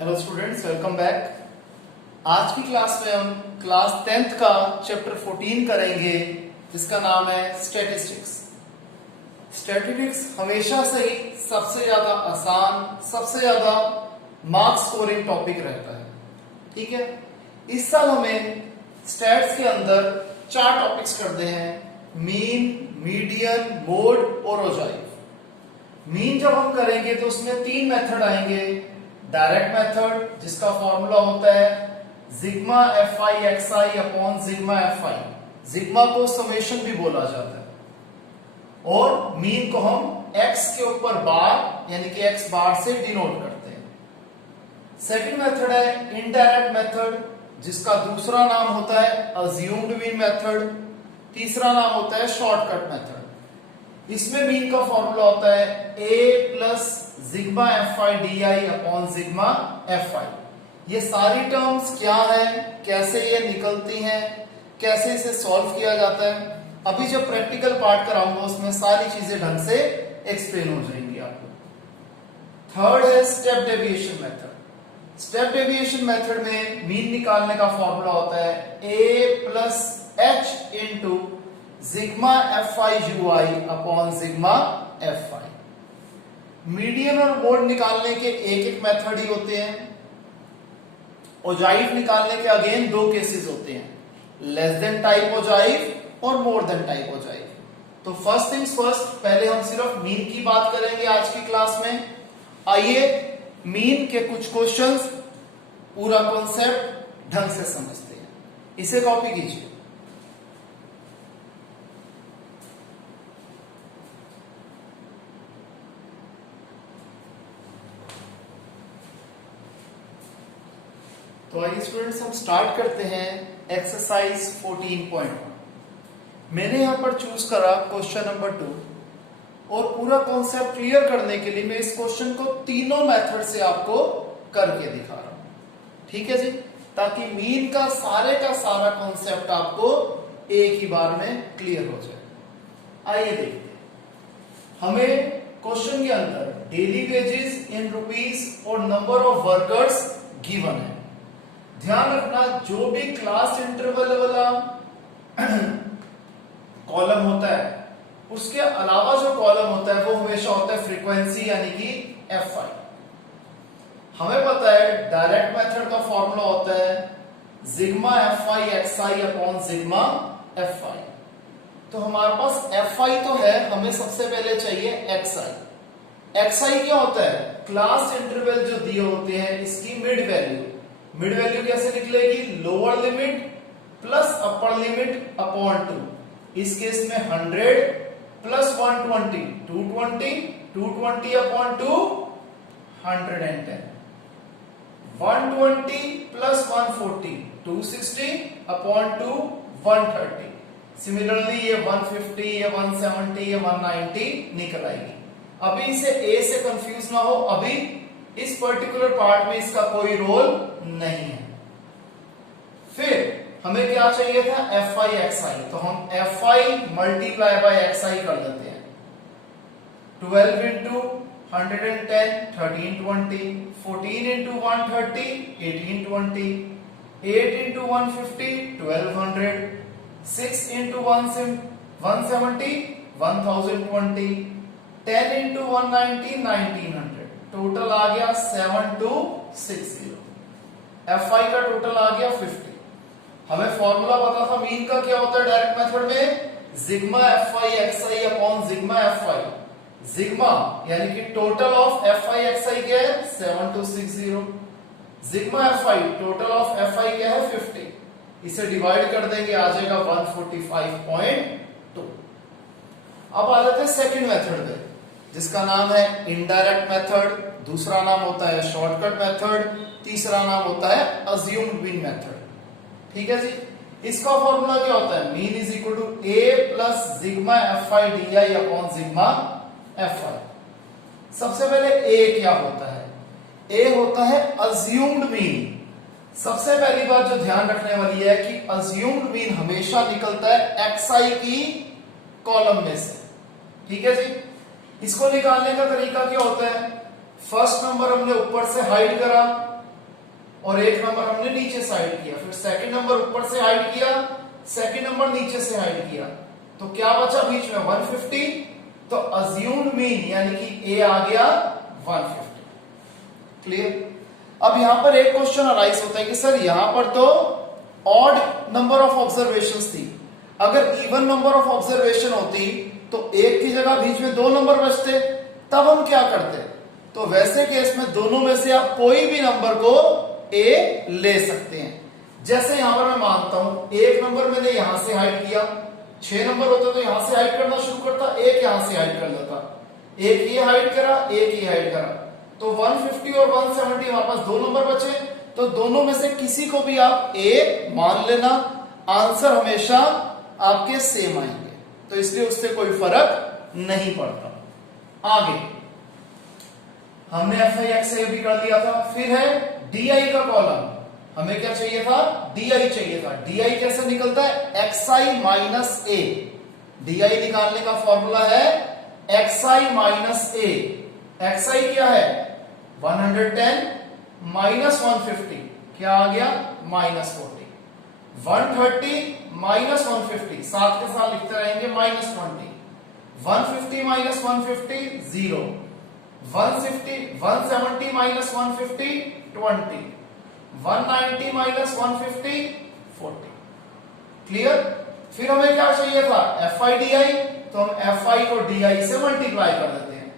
Hello students, welcome back. आज की class में हम क्लास 10th का चैप्टर 14 करेंगे जिसका नाम है स्टैटिस्टिक्स। स्टैटिस्टिक्स हमेशा से ही सबसे ज्यादा आसान, सबसे ज्यादा मार्क्स स्कोरिंग टॉपिक रहता है। ठीक है, इस साल हमें स्टैट्स के अंदर 4 टॉपिक्स करते हैं: मीन, मीडियन, मोड और ओजाइव। मीन जब हम करेंगे तो उसमें 3 मेथड आएंगे। डायरेक्ट मेथड जिसका फॉर्मूला होता है sigma F I X I upon sigma F I. Sigma को समेशन भी बोला जाता है। और मीन को हम एक्स के ऊपर बार यानी कि एक्स बार से डिनोट करते हैं। सेकंड मेथड है इनडायरेक्ट मेथड जिसका दूसरा नाम होता है अज्यूम्ड मीन मेथड, तीसरा नाम होता है शॉर्टकट मेथड। इसमें मीन का फॉर्मूला होता है a plus sigma F I D I upon sigma F आई। ये सारी टर्म्स क्या है, कैसे ये निकलती हैं, कैसे इसे सॉल्व किया जाता है, अभी जब प्रैक्टिकल पार्ट कराऊंगा उसमें सारी चीजें ढंग से एक्सप्लेन हो जाएंगी आपको। थर्ड है step deviation method. Step deviation method में मीन निकालने का फॉर्मूला होता है a plus h into sigma F I you I upon sigma F I. Median और मोड निकालने के एक एक मेथड ही होते हैं। ओजाइव निकालने के अगेन 2 केसेस होते हैं, लेस देन टाइप ओजाइव और मोर देन टाइप ओजाइव। तो फर्स्ट थिंग्स फर्स्ट, पहले हम सिर्फ मीन की बात करेंगे आज की क्लास में। आइए मीन के कुछ क्वेश्चंस, पूरा कॉन्सेप्ट ढंग से समझते हैं। इसे कॉपी कीजिए। तो आइए स्टूडेंट्स हम स्टार्ट करते हैं एक्सरसाइज 14.1। मैंने यहां पर चूज करा क्वेश्चन नंबर 2 और पूरा कॉन्सेप्ट क्लियर करने के लिए मैं इस क्वेश्चन को तीनों मेथड से आपको करके दिखा रहा हूं। ठीक है जी, ताकि मीन का सारा कॉन्सेप्ट आपको एक ही बार में क्लियर हो जाए। आइए देखते हैं। हमें क्वेश्चन के अंदर डेली वेजेस इन रुपीस और नंबर ऑफ वर्कर्स गिवन है। ध्यान रखना, जो भी क्लास इंटरवल वाला कॉलम होता है उसके अलावा जो कॉलम होता है वो हमेशा होता है फ्रीक्वेंसी यानी कि एफ आई। हमें पता है डायरेक्ट मेथड का फॉर्मूला होता है sigma F I X I upon sigma F आई। तो हमारे पास एफ आई तो है, हमें सबसे पहले चाहिए एक्स आई। एक्स आई क्या होता है? क्लास इंटरवल जो दिए होते हैं इसकी मिड वैल्यू। मिड वैल्यू कैसे निकलेगी? Lower limit plus upper limit upon 2। इस केस में 100 plus 120 220, 220 upon 2 110, 120 plus 140 260 upon 2 130। Similarly ये 150, ये 170, ये 190 निकल आएगी। अभी इसे ए से कंफ्यूज ना हो, अभी इस पर्टिकुलर पार्ट में इसका कोई रोल नहीं है। फिर हमें क्या चाहिए था? F I X I. तो हम F I multiply by X I कर देते हैं। 12 into 110 1320, 14 into 130 1820, 8 into 150 1200, 6 into 170 1020, 10 into 190 1900। Total आ गया 7260। एफ आई का टोटल आ गया 50। हमें फॉर्मूला पता था मीन का क्या होता है डायरेक्ट मेथड में, sigma F I X I upon sigma F I. Sigma यानी कि total of F I X I क्या है? 7260। Sigma F I total of F I क्या है? 50। इसे डिवाइड कर देंगे, आ जाएगा 145.2। अब आ जाते हैं सेकंड मेथड पे जिसका नाम है इनडायरेक्ट मेथड, दूसरा नाम होता है शॉर्टकट मेथड, तीसरा नाम होता है अज्यूम्ड मीन मेथड। ठीक है जी, इसका फॉर्मूला क्या होता है? Mean is equal to a plus sigma F I D I upon sigma F I. सबसे पहले a क्या होता है? a होता है अज्यूम्ड मीन। सबसे पहली बात जो ध्यान रखने वाली है कि अज्यूम्ड मीन हमेशा निकलता है एक्स आई की कॉलम में से। ठीक है जी, इसको निकालने का तरीका क्या होता है? फर्स्ट नंबर हमने ऊपर से हाइड करा, और एक नंबर हमने नीचे से हाइड किया, फिर सेकंड नंबर ऊपर से हाइड किया, सेकंड नंबर नीचे से हाइड किया, तो क्या बचा बीच में 150, तो अज्यूम्ड मीन यानी कि ए आ गया 150। क्लियर। अब यहां पर एक क्वेश्चन अराइज होता है कि सर यहां पर तो ऑड नंबर ऑफ ऑब्जर्वेशंस थी, अगर इवन नंबर ऑफ ऑब्जर्वेशन होती तो एक की जगह बीच में 2 नंबर बचते, तब हम क्या करते? तो वैसे केस में दोनों में से आप कोई भी नंबर को ए ले सकते हैं। जैसे यहां पर मैं मानता हूं एक नंबर मैंने यहां से हाइड किया, 6 नंबर होता तो यहां से हाइड करना शुरू करता, एक यहां से हाइड कर लेता, एक ये हाइड करा, एक ये हाइड करा, तो 150 और 170 हमारे पास 2 नंबर बचे, तो दोनों में से किसी को भी आप ए मान लेना, आंसर हमेशा आपके सेम आएंगे, तो इसलिए उससे कोई फर्क नहीं पड़ता। आगे हमने FI भी कर लिया था, फिर है DI का कॉलम, हमें क्या चाहिए था? DI चाहिए था। DI कैसे निकलता है? XI माइनस ए। DI निकालने का फॉर्मूला है XI माइनस ए। XI क्या है? 110 माइनस 150 क्या आ गया? माइनस 40। 130 माइनस 150 साथ के साथ लिखते रहेंगे minus 20। 150 minus 150 0। 170 minus 150 20। 190 minus 150 40। Clear. फिर हमें क्या चाहिए था? FI/DI, तो हम FI को DI से मल्टीप्लाई कर देते हैं।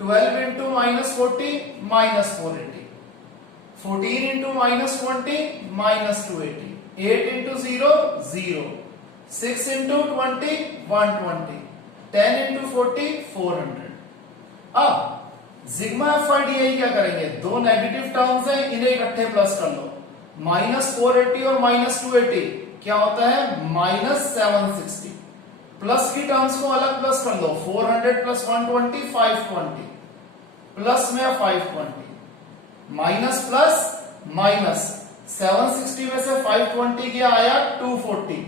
12 into minus 40 minus 480, 14 into minus 20 minus 280, 8 into 0 0, 6 into 20 120, 10 into 40 400। अब सिग्मा FI/DI क्या करेंगे? दो नेगेटिव टर्म्स हैं, इन्हें इकट्ठे प्लस कर लो। माइनस 480 और माइनस 280 क्या होता है? माइनस 760। प्लस की टर्म्स को अलग प्लस कर लो, 400 प्लस 120 520, प्लस में 520, माइनस प्लस माइनस 760 में से 520 क्या आया? 240,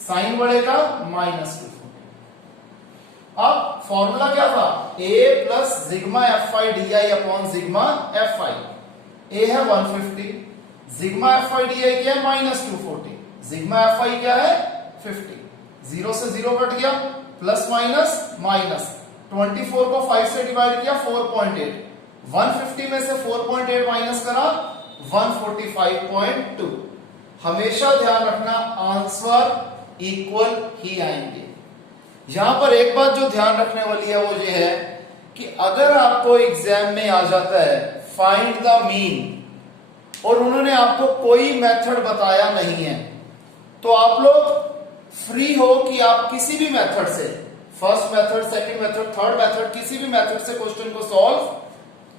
साइन बढ़ेगा माइनस 240। अब फॉर्मूला क्या था? a plus sigma FI/DI upon sigma FI। a है 150, सिग्मा FI/DI क्या है? माइनस 240, सिग्मा FI क्या है? 50। 0 से 0 कट गया, प्लस माइनस माइनस, 24 को 5 से डिवाइड किया 4.8, 150 में से 4.8 माइनस करा 145.2। हमेशा ध्यान रखना आंसर इक्वल ही आएंगे। यहां पर एक बात जो ध्यान रखने वाली है वो ये है कि अगर आपको एग्जाम में आ जाता है फाइंड द मीन और उन्होंने आपको कोई मेथड बताया नहीं है, तो आप लोग फ्री हो कि आप किसी भी मेथड से, first method, second method, third method, किसी भी मेथड से क्वेश्चन को सॉल्व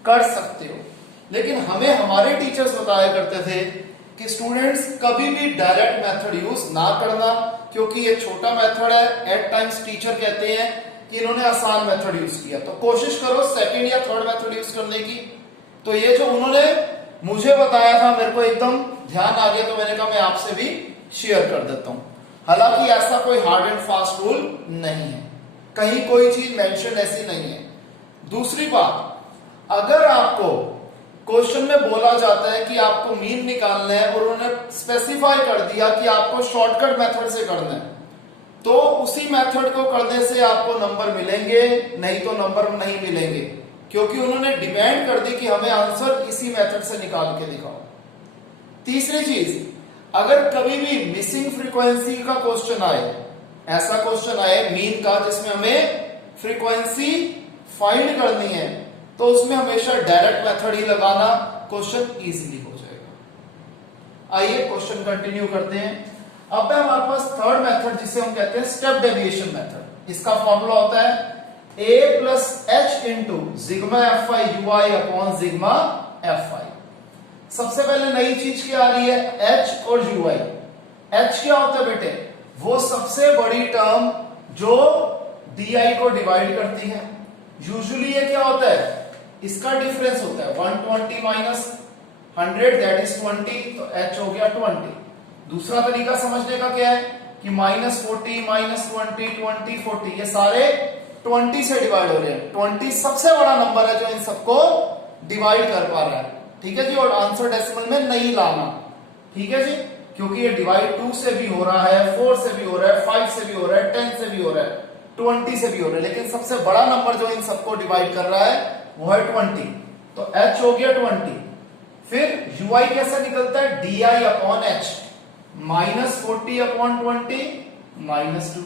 कर सकते हो। लेकिन हमें हमारे टीचर्स बताया करते थे कि स्टूडेंट्स कभी भी डायरेक्ट मेथड यूज ना करना, क्योंकि ये छोटा मेथड है। एट टाइम्स टीचर कहते हैं कि इन्होंने आसान मेथड यूज किया, तो कोशिश करो सेकंड या थर्ड मेथड यूज करने की। तो ये जो उन्होंने मुझे बताया था मेरे को एकदम ध्यान आ गया, तो मैंने कहा मैं आपसे भी शेयर कर देता हूं। हालांकि ऐसा कोई हार्ड एंड फास्ट रूल नहीं है, कहीं कोई चीज मेंशन ऐसी नहीं है। दूसरी बात, अगर आपको क्वेश्चन में बोला जाता है कि आपको मीन निकालना है और उन्होंने स्पेसिफाई कर दिया कि आपको शॉर्टकट मेथड से करना है, तो उसी मेथड को करने से आपको नंबर मिलेंगे, नहीं तो नंबर नहीं मिलेंगे, क्योंकि उन्होंने डिमांड कर दी कि हमें आंसर इसी मेथड से निकाल के दिखाओ। तीसरी चीज, अगर कभी भी मिसिंग फ्रीक्वेंसी का क्वेश्चन आए, ऐसा क्वेश्चन आए मीन का जिसमें हमें फ्रीक्वेंसी फाइंड करनी है, तो उसमें हमेशा डायरेक्ट मेथड ही लगाना, क्वेश्चन इजीली हो जाएगा। आइए क्वेश्चन कंटिन्यू करते हैं। अब है हमारे पास थर्ड मेथड जिसे हम कहते हैं स्टेप डेविएशन मेथड। इसका फॉर्मूला होता है a plus H into sigma FI UI upon sigma FI। सबसे पहले नई चीज क्या आ रही है? h और UI। h क्या होता है बेटे? वो सबसे बड़ी टर्म जो DI को डिवाइड करती है। यूजुअली ये क्या होता है? इसका डिफरेंस होता है 120 माइनस 100 दैट इज 20, तो h हो गया 20। दूसरा तरीका समझने का क्या है कि माइनस 40 माइनस 20 20 40 ये सारे 20 से डिवाइड हो रहे हैं। 20 सबसे बड़ा नंबर है जो इन सबको डिवाइड कर पा रहा है। ठीक है जी, और आंसर डेसिमल में नहीं लाना, ठीक है जी, क्योंकि ये डिवाइड 2 से भी हो रहा है, 4 से भी हो रहा है, 5 से भी हो रहा है, 10 से भी हो रहा है, 20 से भी हो रहा है, लेकिन सबसे बड़ा नंबर जो इन सबको डिवाइड कर रहा है वो है 20। तो h हो गया 20। फिर ui कैसे निकलता है, di upon H, minus 40 upon 20 minus 2,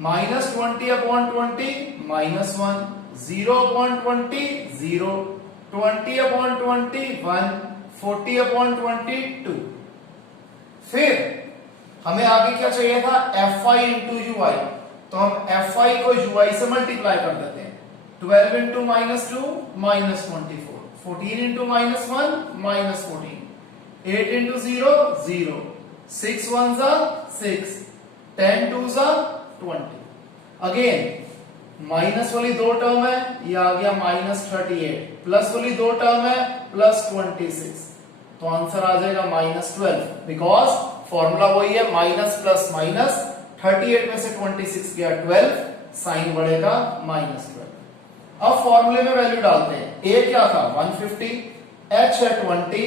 minus 20 upon 20 minus 1, 0 upon 20 0, 20 upon 20 1, 40 upon 20 2। फिर हमें आगे क्या चाहिए था, fi इंटू ui, तो हम fi को ui से मल्टीप्लाई कर देते हैं। 12 into minus 2 minus 24, 14 into minus 1 minus 14, 8 into 0 0, 6 1 जा 6, 10 2 जा 20। अगेन माइनस वाली दो टर्म है, ये आ गया माइनस 38, प्लस वाली दो टर्म है प्लस 26, तो आंसर आ जाएगा माइनस 12, बिकॉज फॉर्मूला वही है माइनस प्लस माइनस, 38 में से 26 गया 12, साइन बढ़ेगा माइनस 12। अब फॉर्मूले में वैल्यू डालते हैं, ए क्या था 150, एच है 20,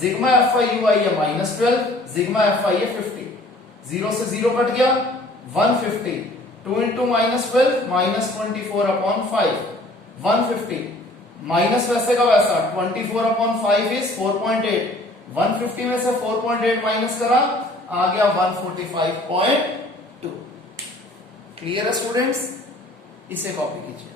सिग्मा एफ आई यू आई है माइनस 12, सिग्मा एफ आई है 50, 0 से 0 कट गया 150, 2 into minus 12 minus 24 upon 5, 150 minus वैसे का वैसा 24 अपॉन 5 इज 4.8, 150 में से 4.8 माइनस करा, आ गया 145.2। क्लियर है स्टूडेंट्स, इसे कॉपी कीजिए।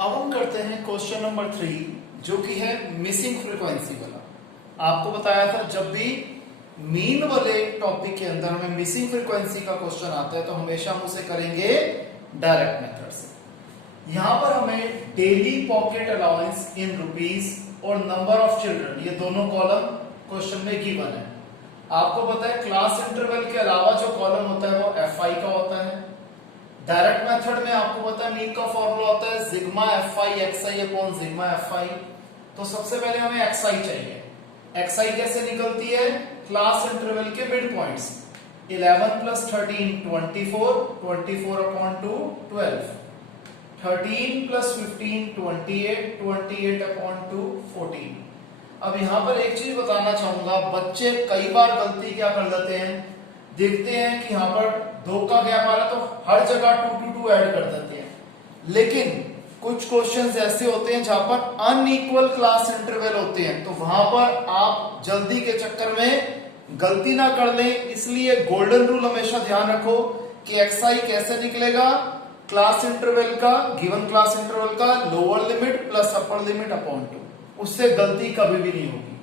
अब हम करते हैं क्वेश्चन नंबर 3, जो कि है मिसिंग फ्रीक्वेंसी वाला। आपको बताया था जब भी मीन वाले टॉपिक के अंदर हमें मिसिंग फ्रीक्वेंसी का क्वेश्चन आता है तो हमेशा हम उसे करेंगे डायरेक्ट मेथड से। यहां पर हमें डेली पॉकेट अलाउंस इन रुपीस और नंबर ऑफ चिल्ड्रन, ये दोनों कॉलम क्वेश्चन में गिवन है। आपको पता है क्लास इंटरवल के अलावा जो कॉलम होता है वो एफ आई का होता है। डायरेक्ट मेथड में आपको पता है मीन का फॉर्मूला होता है sigma F I X I upon sigma F आई। तो सबसे पहले हमें एक्स आई चाहिए। एक्स आई कैसे निकलती है, क्लास इंटरवल के mid points, 11 plus 13 24, 24 upon 2 12, 13 plus 15 28, 28 upon 2 14। अब यहां पर एक चीज बताना चाहूंगा, बच्चे कई बार गलती क्या कर लेते हैं, देखते हैं कि यहां पर 2 का गैप आ रहा है तो हर जगह 2 2 2 ऐड कर देते हैं, लेकिन कुछ क्वेश्चंस ऐसे होते हैं जहां पर अनइक्वल क्लास इंटरवल होते हैं, तो वहां पर आप जल्दी के चक्कर में गलती ना कर लें। इसलिए गोल्डन रूल हमेशा ध्यान रखो कि एक्स आई कैसे निकलेगा, क्लास इंटरवल का, गिवन क्लास इंटरवल का lower limit plus upper limit upon 2, उससे गलती कभी भी नहीं होगी।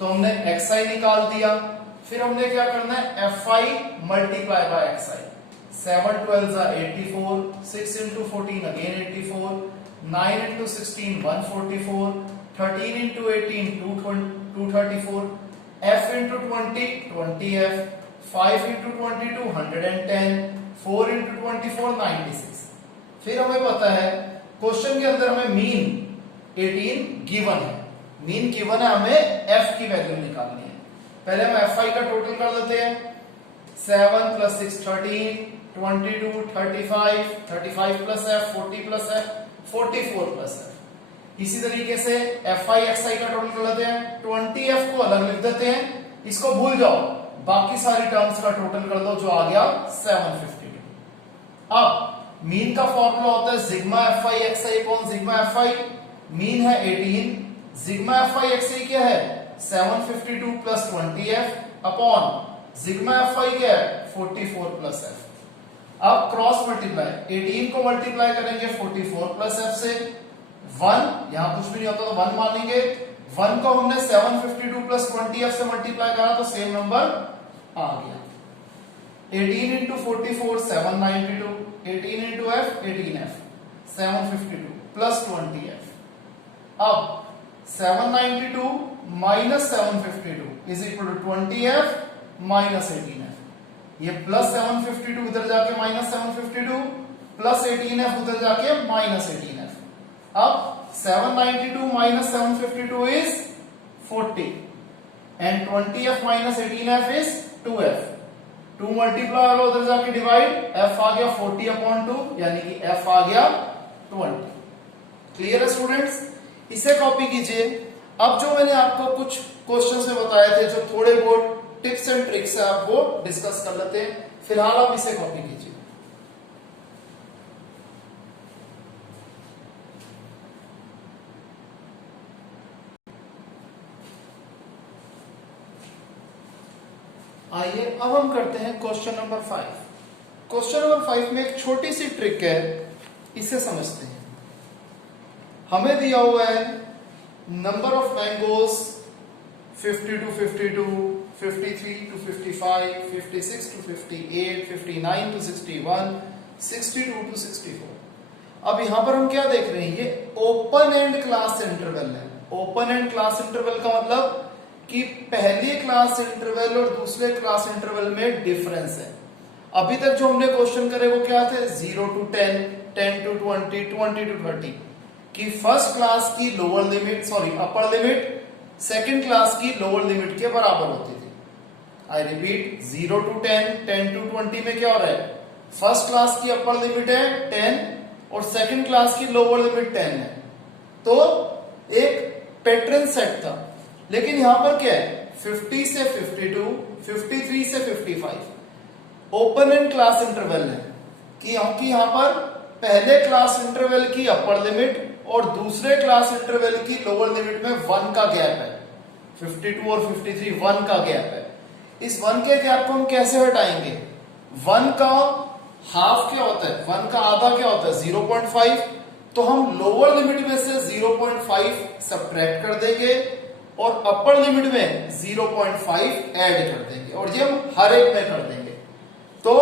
तो हमने एक्स आई निकाल दिया, फिर हमने क्या करना है, F I multiply by X I, 7 12 84, 6 into 14 again 84, 9 into 16 144, 13 into 18 234, f into 20 20f, 5 into 22 110, 4 into 24 96। फिर हमें पता है क्वेश्चन के अंदर हमें मीन 18 गिवन है, मीन गिवन है, हमें f की वैल्यू निकालनी है। पहले हम एफ आई का टोटल कर देते हैं, 7 plus 6 13, 22 35, 35 plus f 40 plus f 44 plus f। इसी तरीके से एफ आई एक्स आई का टोटल कर लेते हैं, 20f को अलग लिख देते हैं, इसको भूल जाओ, बाकी सारी टर्म्स का टोटल कर दो जो आ गया 752। अब मीन का फॉर्मूला होता है sigma F I X I upon sigma F I, mean है 18, sigma F I X I क्या है 752 plus 20f upon sigma F I क्या है 44 प्लस f। अब क्रॉस मल्टीप्लाई, 18 को मल्टीप्लाई करेंगे 44 प्लस f से, 1 यहां कुछ भी नहीं होता तो 1 मानेंगे, 1 को हमने 752 प्लस 20f से मल्टीप्लाई करा तो सेम नंबर आ गया। 18 into 44 792, 18 into f 18f, 752 plus 20f। अब 792 minus 752 is equal to 20f minus 18f। ये प्लस 752 उधर जाके माइनस 752, प्लस 18f उधर जाके माइनस 18f। अब 792 minus 752 is 40 and 20f minus 18f is 2f। 2 multiply होगा उधर जाके डिवाइड, f आ गया 40/2 यानी कि f आ गया 20। क्लियर है स्टूडेंट्स? इसे कॉपी कीजिए। अब जो मैंने आपको कुछ क्वेश्चंस में बताए थे, जो थोड़े बहुत टिप्स एंड ट्रिक्स है, आप वो डिस्कस कर लेते हैं। फिलहाल आप इसे कॉपी कीजिए। आइए अब हम करते हैं क्वेश्चन नंबर 5। क्वेश्चन नंबर 5 में एक छोटी सी ट्रिक है, इसे समझते हैं। हमें दिया हुआ है number of mangoes 50 to 52, 53 to 55, 56 to 58, 59 to 61, 62 to 64। अब यहां पर हम क्या देख रहे हैं, ये ओपन एंड क्लास इंटरवल है। ओपन एंड क्लास इंटरवल का मतलब कि पहले क्लास इंटरवल और दूसरे क्लास इंटरवल में डिफरेंस है। अभी तक जो हमने क्वेश्चन करे वो क्या थे, 0 to 10, 10 to 20, 20 to 30 कि फर्स्ट क्लास की lower limit, sorry upper limit second class की लोअर लिमिट के बराबर होती थी। आई रिपीट, 0 to 10, 10 to 20 में क्या हो रहा है, फर्स्ट क्लास की अपर लिमिट है 10 और सेकंड क्लास की लोअर लिमिट 10 है। तो एक पैटर्न सेट था। लेकिन यहां पर क्या है, 50 से 52, 53 से 55 ओपन एंड क्लास इंटरवल है कि यहां पर पहले क्लास इंटरवल की अपर लिमिट और दूसरे क्लास इंटरवल की लोअर लिमिट में 1 का गैप है। 52 और 53 1 का गैप है। इस 1 के गैप को हम कैसे हटाएंगे, 1 का हाफ क्या होता है, 1 का आधा क्या होता है, 0.5। तो हम लोअर लिमिट में से 0.5 सब्ट्रैक्ट कर देंगे और अपर लिमिट में 0.5 ऐड कर देंगे, और ये हम हर एक में कर देंगे। तो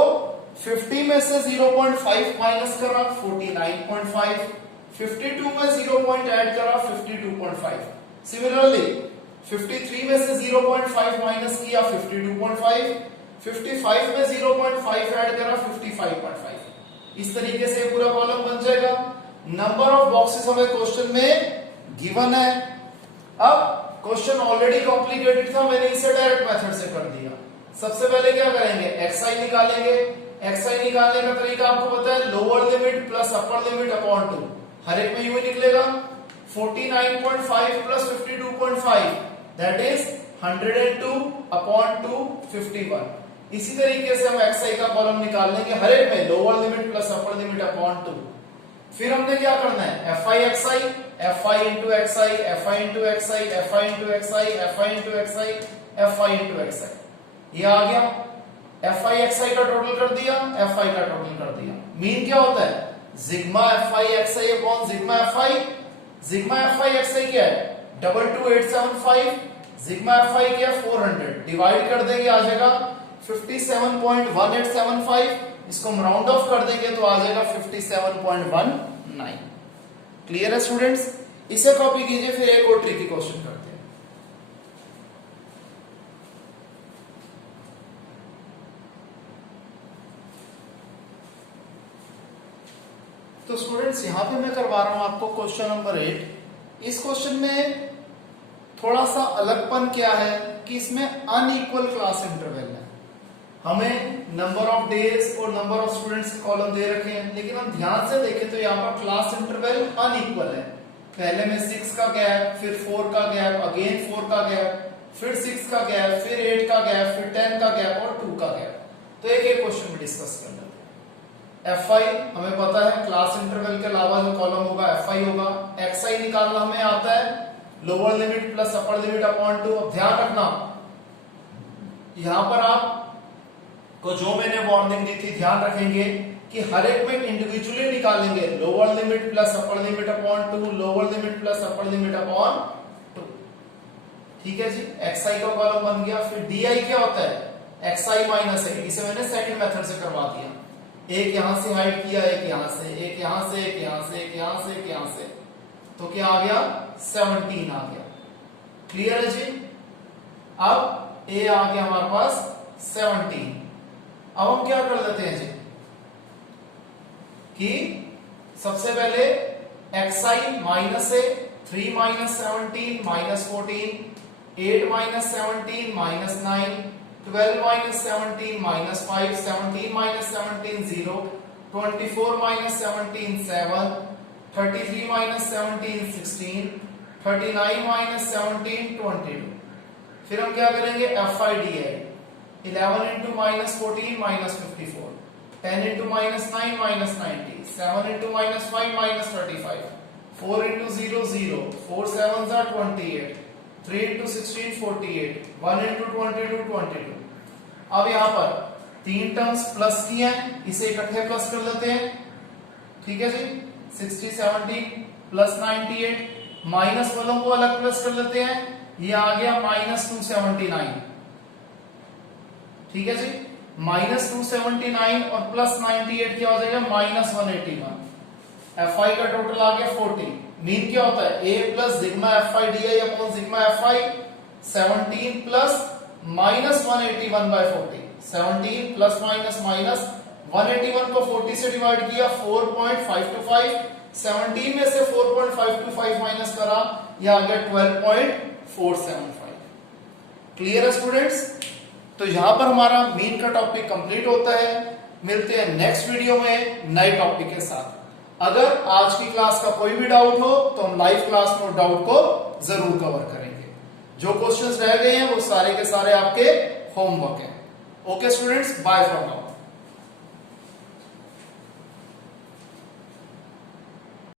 50 में से 0.5 माइनस करा 49.5, 52 में 0 ऐड करा 52.5। सिमिलरली 53 में से 0.5 माइनस किया 52.5, 55 में 0.5 ऐड करा 55.5। इस तरीके से पूरा कॉलम बन जाएगा। नंबर ऑफ बॉक्सेस हमें क्वेश्चन में गिवन है। अब क्वेश्चन ऑलरेडी कॉम्प्लिकेटेड था, मैंने इसे डायरेक्ट मेथड से कर दिया। सबसे पहले क्या करेंगे, xi निकालेंगे। xi निकालने का तरीका आपको पता है, lower limit plus upper limit upon 2। हर एक में यूं ही निकलेगा, 49.5 प्लस 52.5 दैट इज 102 अपॉन 2 51। इसी तरीके से हम xi का कॉलम निकाल लेंगे, हर एक में lower limit plus upper limit upon 2। फिर हमने क्या करना है, fi xi, fi into xi, fi into xi, fi into xi, fi into xi, fi into xi। ये आ गया। fi xi का टोटल कर दिया, fi का टोटल कर दिया। मीन क्या होता है, sigma fi xi upon sigma fi। Sigma fi xi क्या है, 22875। सिग्मा fi क्या है, 400। डिवाइड कर देंगे, आ जाएगा 57.1875। इसको हम राउंड ऑफ कर देंगे तो आ जाएगा 57.19। क्लियर है स्टूडेंट्स? इसे कॉपी कीजिए। फिर एक और ट्रिकी क्वेश्चन करते हैं। तो स्टूडेंट्स यहां पे मैं करवा रहा हूं आपको क्वेश्चन नंबर 8। इस क्वेश्चन में थोड़ा सा अलगपन क्या है कि इसमें अनइक्वल क्लास इंटरवल है। हमें नंबर ऑफ डेज और नंबर ऑफ स्टूडेंट्स के कॉलम दे रखे हैं, लेकिन हम ध्यान से देखें तो यहाँ पर क्लास इंटरवल अनइक्वल है। पहले में 6 का गैप, फिर 4 का गैप, अगेन 4 का गैप, फिर 6 का गैप, फिर 8 का गैप, फिर 10 का गैप और 2 का गैप। तो एक एक क्वेश्चन में डिस्कस कर लेते हैं। fi हमें पता है क्लास इंटरवल के अलावा जो कॉलम होगा fi होगा। xi निकालना हमें आता है, lower limit plus upper limit upon 2। अब ध्यान रखना, यहां पर आप को जो मैंने वार्निंग दी थी ध्यान रखेंगे कि हर एक में इंडिविजुअली निकालेंगे, lower limit plus upper limit upon 2, lower limit plus upper limit upon 2। ठीक है जी, xi का कॉलम बन गया। फिर di क्या होता है, xi माइनस है, इसे मैंने सेकंड मेथड से करवा दिया। एक यहां से हाइड किया, एक यहां से, एक यहां से, एक यहां से, एक यहां से, एक यहां से, तो क्या आ गया, 17 आ गया। क्लियर है जी? अब a आ गया हमारे पास 17। अब हम क्या कर लेते हैं जी कि सबसे पहले xi माइनस है, 3 minus 17 minus 14, 8 minus 17 minus 9, 12 minus 17 minus 5, 17 minus 17 0, 24 minus 17 7, 33 minus 17 16, 39 minus 17 22। फिर हम क्या करेंगे FIDI 11 into minus 14 minus 54, 10 into minus 9 minus 90, 7 into minus 5 minus 35, 4 into 0 0, 4 7s are 28, 3 into 16 48, 1 into 22 22। अब यहां पर तीन टर्म्स प्लस की हैं, इसे इकट्ठे प्लस कर लेते हैं। ठीक है जी, 60 70 प्लस 98, माइनस वालों को अलग प्लस कर लेते हैं। ये आ गया माइनस 279। ठीक है जी, माइनस 279 और प्लस 98 क्या हो जाएगा माइनस 181। FI का टोटल आ गया 40। मीन क्या होता है A plus sigma FIDI upon sigma FI 17 plus minus 181 by 40। 17 plus minus minus 181 को 40 से डिवाइड किया 4.525, 17 में से 4.525 माइनस करा, यह आ गया 12.475। क्लियर है स्टूडेंट्स? तो यहां पर हमारा मीन का टॉपिक कंप्लीट होता है। मिलते हैं नेक्स्ट वीडियो में नए टॉपिक के साथ। अगर आज की क्लास का कोई भी डाउट हो तो हम लाइव क्लास में डाउट को जरूर कवर करेंगे। जो क्वेश्चंस रह गए हैं वो सारे के सारे आपके होमवर्क हैं। Okay students, bye for now.